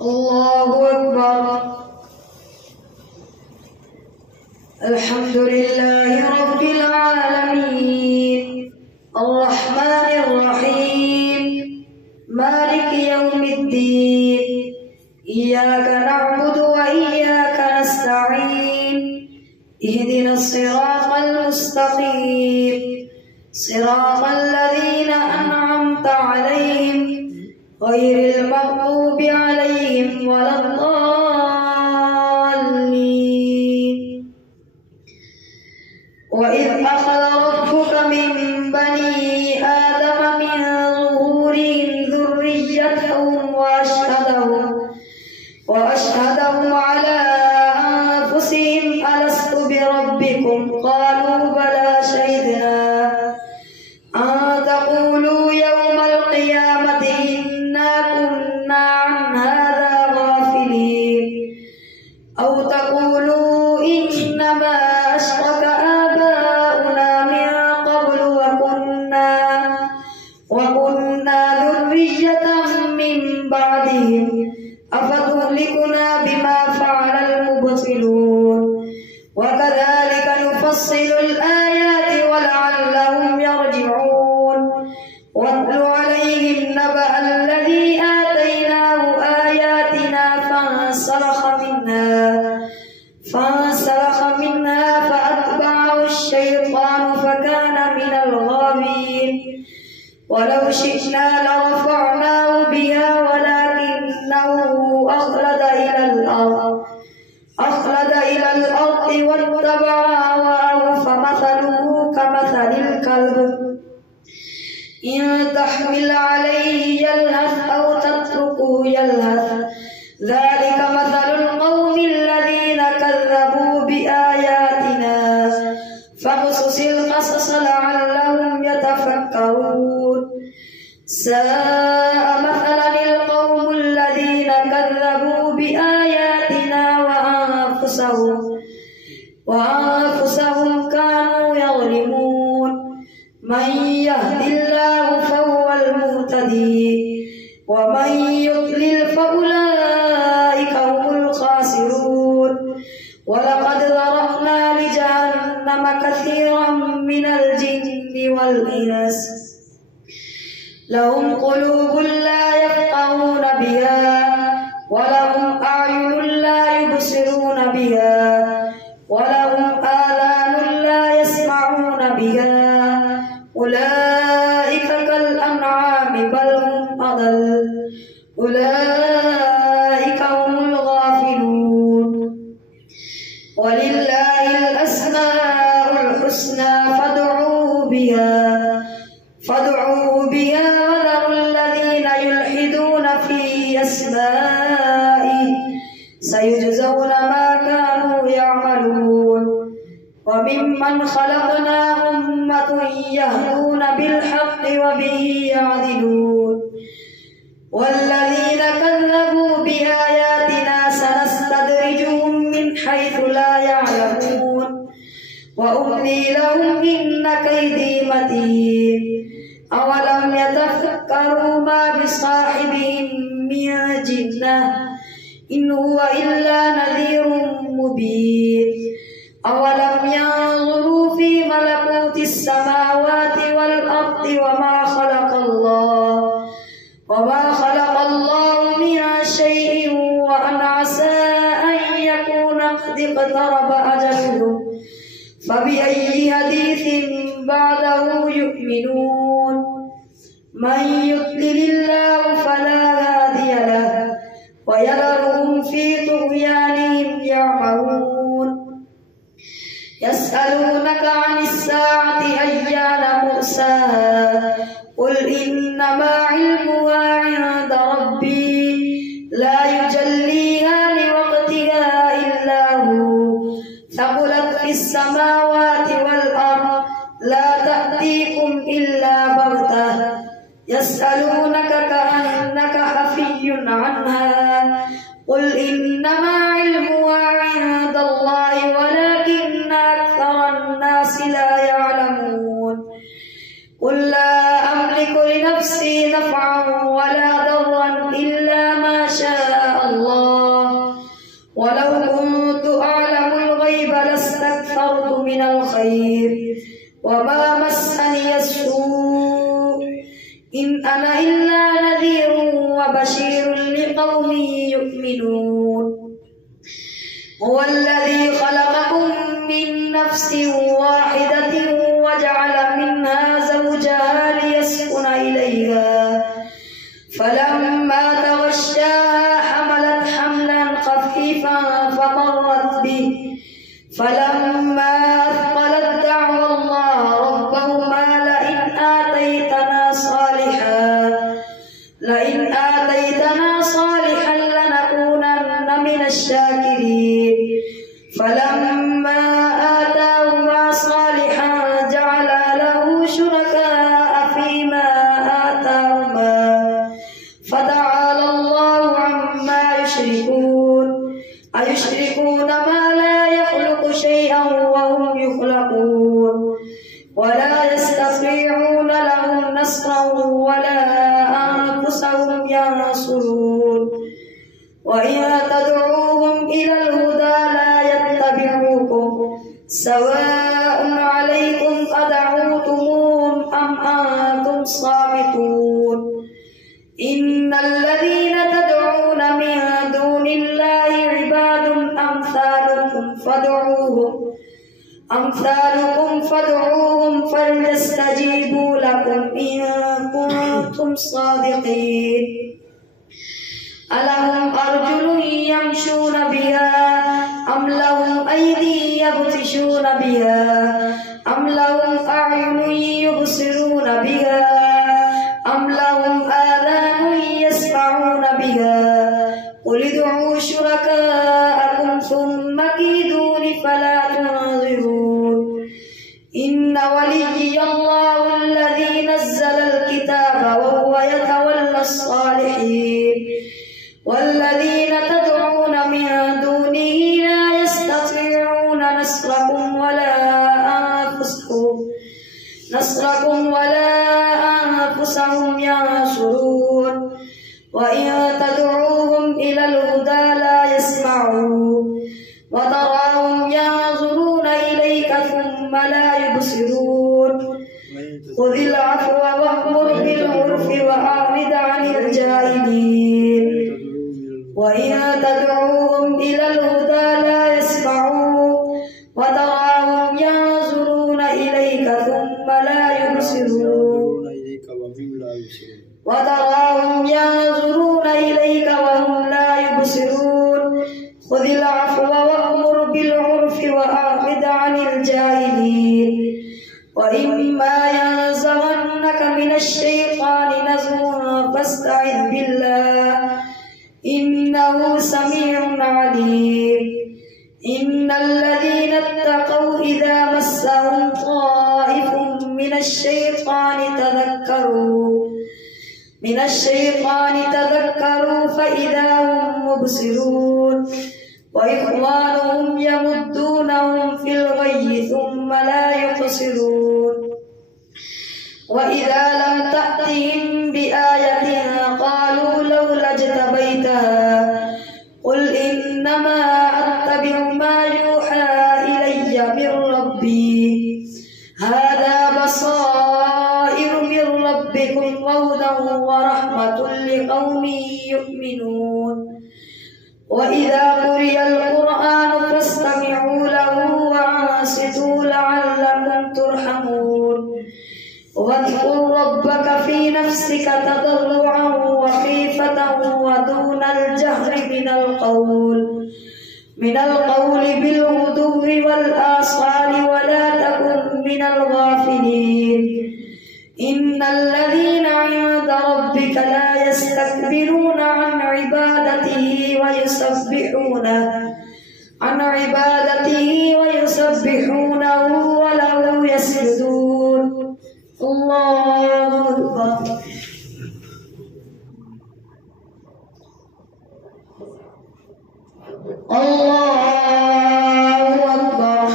الله أكبر. الحمد لله رب العالمين الرحمن الرحيم مالك يوم الدين إياك نعبد وإياك نستعين اهدنا الصراط المستقيم صراط الذين أنعمت عليهم غير المغضوب عليهم ولا الضالين. وإذ أخذ ربك من بني آدم من ظهورهم ذريتهم وأشهدهم على أنفسهم ألست بربكم قالوا بلى شهدنا أن تقولوا يوم القيامة إنا كنا عن هذا غافلين أو تقولوا إنما أشرك آباؤنا من قبل وكنا ذرية من بعدهم أفتهلكنا بما فعل المبطلون وكذلك نفصل الآيات ولعلهم يرجعون. واتل عليهم نبأ الذي آتيناه آياتنا فانسلخ منها فأتبعه الشيطان فكان من الغاوين ولو شئنا لرفعناه بها ولكنه أخلد إلى الأرض واتبع هواه فمثله كمثل الكلب إن تحمل عليه يلهث أو تتركه يلهث ذلك مثل القوم الذين كذبوا بآياتنا فاقصص القصص لعلهم يتفكرون. ساء مثلا القوم الذين كذبوا بآياتنا وأنفسهم كانوا يظلمون. من يهد الله فهو المهتدي ومن يضلل فأولئك هم الخاسرون. ولقد ذرأنا لجهنم كثيرا من الجن والإنس لهم قلوب لا يفقهون بها ولهم أعين لا يبصرون بها ولهم آذان لا يسمعون بها أولئك كالأنعام بل هم أضل أولئك هم الغافلون. ولله الأسماء الحسنى فادعوه بها وذروا الذين يلحدون في أسمائه سيجزون ما كانوا يعملون. وممن خلقنا أمة يهدون بالحق وبه يعدلون. والذين كذبوا بآياتنا سنستدرجهم من حيث لا يعلمون وأملي لهم إن كيدي متين. أولم يتفكروا ما بصاحبهم من جنة إن هو إلا نذير مبين. أولم ينظروا في ملكوت السماوات والأرض وما خلق الله من شيء وأن عسى أن يكون قد اقترب أجلهم فبأي حديث بعده يؤمنون. من يضلل الله فلا هادي له ويذرهم في طغيانهم يعمهون. يسألونك عن الساعة أيان مرساها قل إنما علمها عند ربي لا يجليها لوقتها إلا هو ثقلت في السماوات والأرض لا تأتيكم إلا بغتة يسألونك كأنك حفي عنها قل إنما علمها عند الله ولكن أكثر الناس لا يعلمون. قل لا أملك لنفسي نفعا ولا ضرا إلا ما شاء الله من الخير وما مسني السوء إن أنا إلا نذير وبشير لقوم يؤمنون هو الذي خلقكم من نفس واحدة وجعل منها زوجها ليسكن إليها فلما تغشاها حملت حملا خفيفا فمرت به فلما أثقلت دعوا الله ربهما لئن آتيتنا صالحا لنكونن من الشاكرين فلما آتاهما صالحا جعلا له شركاء فيما آتاهما فتعالى الله عما يشركون أيشركون ما لا يخلق شيئا وهم يخلقون ولا يستطيعون لهم نصرا ولا أنفسهم ينصرون وإن تدعوهم إلى الهدى لا يتبعوكم سواء عليكم أدعوتموهم أم أنتم صامتون إن الذين تدعون من دون الله عباد أمثالكم فادعوهم فليستجيبوا لكم إن كنتم صادقين ألهم أرجل يمشون بها أم لهم أيدي يبطشون بها أم لهم أعين يبصرون بها أم لهم آذان يسمعون بها قل ادعوا شركاءكم ثم كيدون فلا تنظرون إن وليي الله الذي نزل الكتاب وهو يتولى الصالحين والذين تدعون من دونه لا يستطيعون نصركم ولا أنفسهم ينصرون وإن تدعوهم إلى الهدى لا يسمعون وتراهم ينظرون إليك ثم لا يبصرون خذ العفو وأمر بالعرف وأعرض عن الجاهلين وإن تدعوهم إلى الهدى لا يسمعون وتراهم ينظرون إليك ثم لا يبصرون خذ العفو وأمر بالعرف وأعرض عن الجاهلين وإما ينزغنك من الشيطان نزغ فاستعذ بالله إنه سميع عليم إن الذين اتقوا إذا مسهم طائف من الشيطان تذكروا فإذا هم مبصرون وإخوانهم يمدونهم في الغي ثم لا يقصرون وإذا لم تأتهم بآية قالوا لولا اجتبيتها قل إنما أتبع ما يوحى إلي من ربي هذا بصائر من ربكم وهدى ورحمة لقوم يؤمنون وإذا قرئ القرآن فاستمعوا له وأنصتوا لعلكم ترحمون واذكر ربك في نفسك تضرعا وخيفة ودون الجهر من القول بالغدو والآصال ولا تكن من الغافلين إن الذين عند ربك لا يستكبرون عن عبادته ويسبحونه وله يسجدون الله أكبر الله أكبر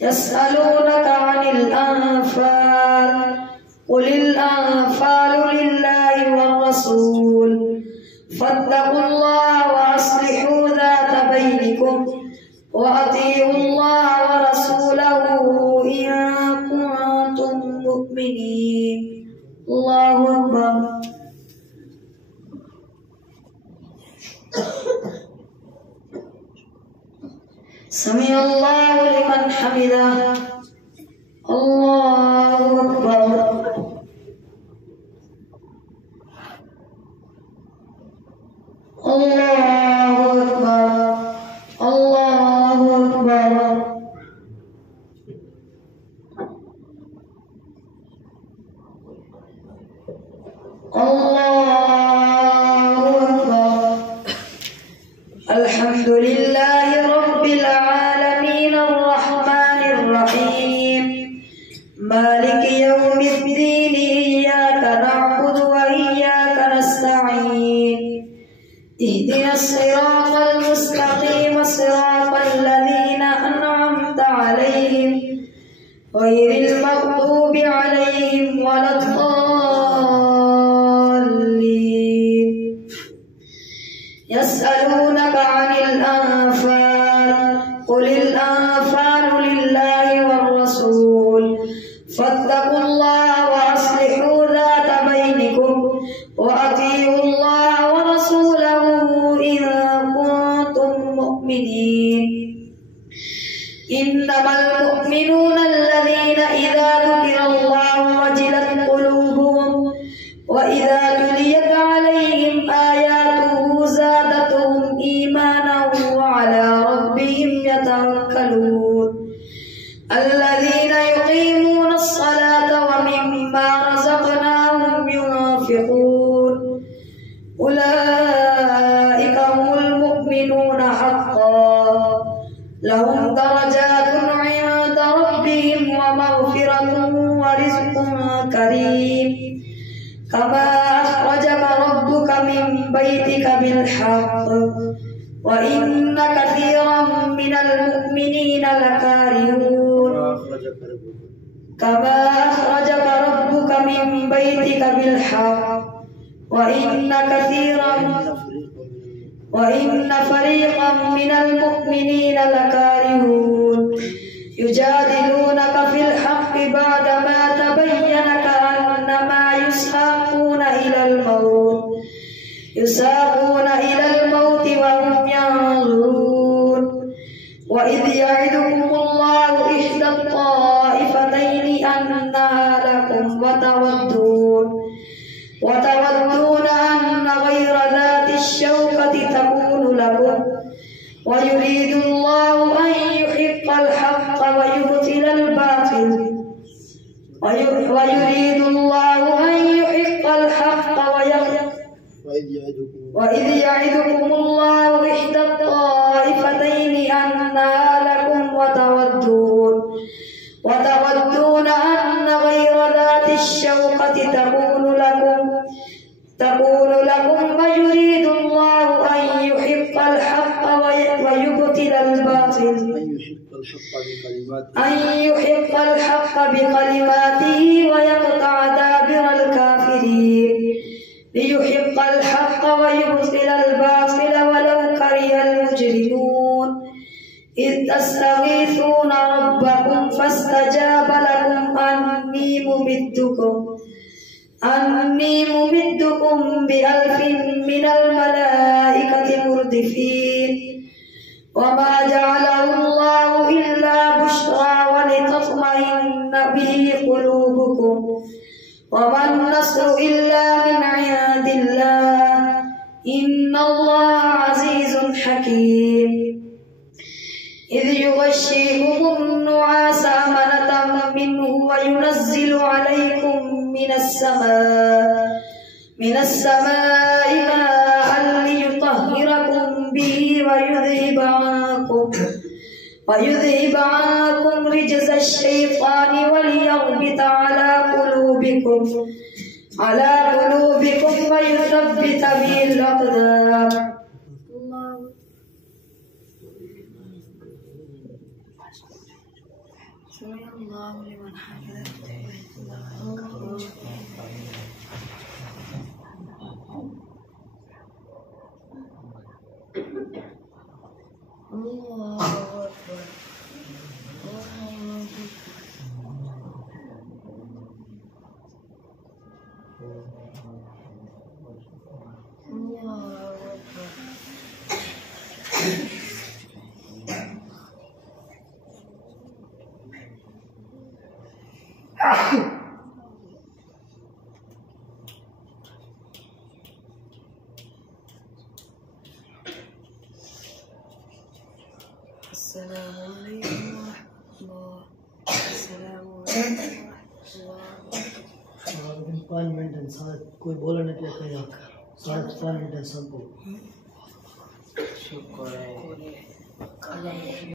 يسألونك عن الأنفال قل الأنفال لله والرسول فاتقوا الله وأصلحوا ذات بينكم وأطيعوا الله ورسوله الله أكبر سمع الله لمن حمده الله أكبر الله أكبر الله أكبر الله أكبر الحمد لله رب العالمين الرحمن الرحيم مالك يوم الدين إياك نعبد وإياك نستعين اهدنا الصراط المستقيم صراط الذين أنعمت عليهم غير المغضوب عليهم ولا الضالين يسألونك عن الأنفال قل الأنفال لله والرسول فاتقوا الله وأصلحوا ذات بينكم وأطيعوا الله ورسوله إن كنتم مؤمنين إنما المؤمنون الذين إذا ذكر الله وجلت قلوبهم وإذا تليت عليهم آياته زادتهم إيمانا وعلى ربهم يتوكلون الذين يقيمون الصلاة ومما رزقناهم ينفقون أولئك هم المؤمنون حقا لهم درجات عند ربهم ومغفرة ورزق كريم كما أخرجك ربك من بيتك بالحق وإن كثيرا من المؤمنين لكارهون كما أخرجك ربك من بيتك بالحق وإن فريقا من المؤمنين لكارهون يجادلونك في الحق بعدما تبين كأنما يساقون إلى الموت وهم ينظرون وإذ يعدكم الله إحدى الطائفتين أنها لكم وتودون أن غير ذات الشوكة تكون لكم ويريد الله أن يحق الحق ويبطل الباطل وإذ يعدكم الله إحدى الطائفتين أنها لكم وتودون أن غير ذات الشوكة تكون لكم ويريد الله أن يحق الحق ويبطل الباطل أن يحق الحق بكلماته ويقطع دابر الكافرين ليحق الحق ويبطل الباطل ولو كره المجرمون إذ تستغيثون ربكم فاستجاب لكم أني ممدكم ب1000 من الملائكة مردفين وما جعله الله إلا بشرى ولتطمئن به قلوبكم وما النصر إلا من عند الله إن الله عزيز حكيم إذ يغشيكم النعاس أمنة منه وينزل عليكم من السماء ماء ليطهركم به ويذهب عنكم رجز الشيطان وليربط على قلوبكم ويثبت به الأقدام سمع الله لمن حمده الله أكبر السلام عليكم ورحمة الله. السلام عليكم ورحمة الله. 5 मिनट साथ कोई बोला नहीं क्या करेगा 5 मिनट संपो शुक्र है।